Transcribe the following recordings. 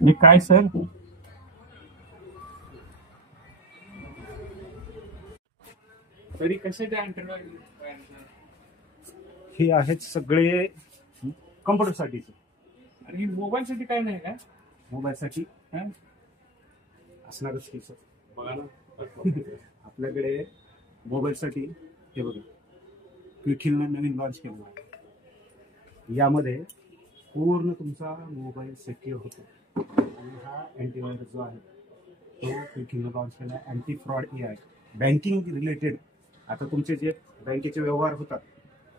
आणि काय सर, तरी कशाचे अँड्रॉइड हे आहेत सगळे कम्प्युटरसाठीचे. आणि मोबाईल साठी काय नाही का? मोबाईलसाठी हा? असणारच की सर. बघा ना. आपल्याकडे मोबाईलसाठी हे बघा, क्विकहिलनं नवीन लॉन्च केलं आहे. यामध्ये पूर्ण तुमचा मोबाईल सिक्युअर होतो. आणि हा अँटीव्हायरस जो आहे तो क्विकहिलनं लॉन्च केला आहे. Anti fraud AI, banking related. आता तुमचे जे बँकेचे व्यवहार होतात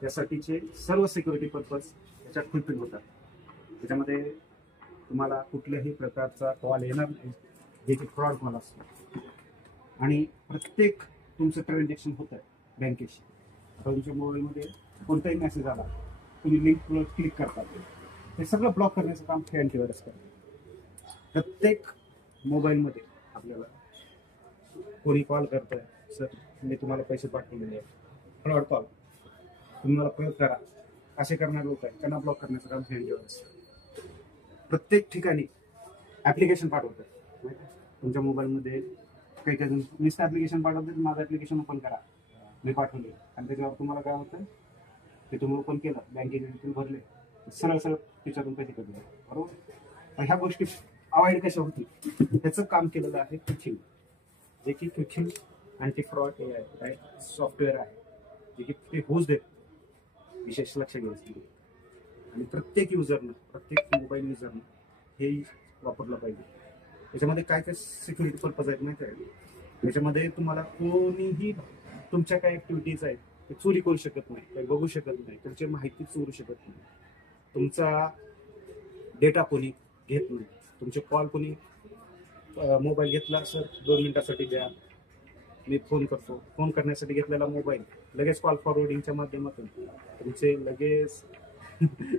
त्यासाठीचे सर्व सिक्युरिटी पर्पज त्याच्यात फुलफिल होतात. त्याच्यामध्ये तुम्हाला कुठल्याही प्रकारचा कॉल येणार नाही जे की फ्रॉड कॉल असतो. आणि प्रत्येक तुमचं ट्रान्झॅक्शन होतं आहे बँकेशी. आता तुमच्या मोबाईलमध्ये कोणताही मेसेज आला, तुम्ही लिंकवर क्लिक करता, ते सगळं ब्लॉक करण्याचं काम हे अँटीव्हायरस करतं. प्रत्येक मोबाईलमध्ये आपल्याला कोणी कॉल करतोय, सर मी तुम्हाला पैसे पाठवलेले आहेत, फ्रॉड कॉल, तुम्ही मला परत करा, असे करणारे लोक आहेत, त्यांना ब्लॉक करण्याचं काम हे अँटीव्हायरस. प्रत्येक ठिकाणी ॲप्लिकेशन पाठवतात. तुमच्या मोबाईलमध्ये काही काही जण नुसतं ॲप्लिकेशन पाठवतात, माझं ॲप्लिकेशन ओपन करा, मी पाठवले, आणि त्याच्यावर तुम्हाला काय होतं, ते तुम्ही ओपन केलं, बँकेचे डिटेल भरले, सरळ सरळ त्याच्यातून पैसे कटले, बरोबर. ह्या गोष्टी अवॉइड कशा होतील त्याचं काम केलेलं आहे क्विकहिल, जे की Quick Heal anti fraud AI right software आहे, जे की ते होऊच देत, विशेष लक्ष घ्यायचं. आणि प्रत्येक युजरनं, प्रत्येक मोबाईल युजरनं हे वापरलं पाहिजे. त्याच्यामध्ये काय काय सिक्युरिटी पर्पज आहेत माहिती आहे? त्याच्यामध्ये तुम्हाला कोणीही तुमच्या काय ऍक्टिव्हिटीज आहेत ते चोरी करू शकत नाही, काही बघू शकत नाही, तुमची माहिती चोरू शकत नाही, तुमचा डेटा कोणी घेत नाही, तुमचे कॉल कोणी मोबाईल घेतला, सर 2 मिनिटासाठी द्या, मी फोन करतो, फोन करण्यासाठी घेतलेला मोबाईल लगेच कॉल फॉरवर्डिंगच्या माध्यमातून तुमचे लगेच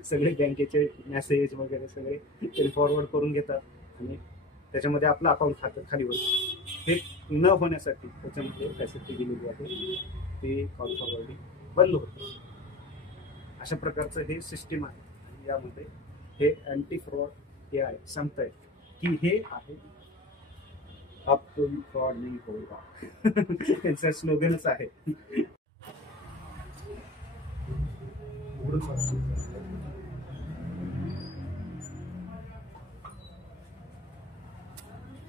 सगळे बँकेचे मेसेज वगैरे सगळे फॉरवर्ड करून घेतात. आणि त्याच्यामध्ये आपलं अकाउंट खाली होतं. हे न होण्यासाठी त्याच्यामध्ये फॅसिलिटी दिलेली आहे, ते कॉल फॉरवर्डिंग बंद होतं. अशा प्रकारचं हे सिस्टीम आहे. आणि यामध्ये हे अँटी फ्रॉड AI सांगतायत की हे आहे अब तुम फ्रॉड नाही होगा. त्यांचं स्लोगनच आहे.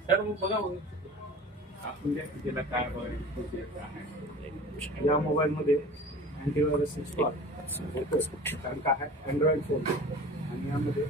सर मग बघा आपण त्या तिला काय आहे या मोबाईलमध्ये अँटीव्हायरस इन्स्टॉल, कारण काय आहे, अँड्रॉइड फोन, आणि यामध्ये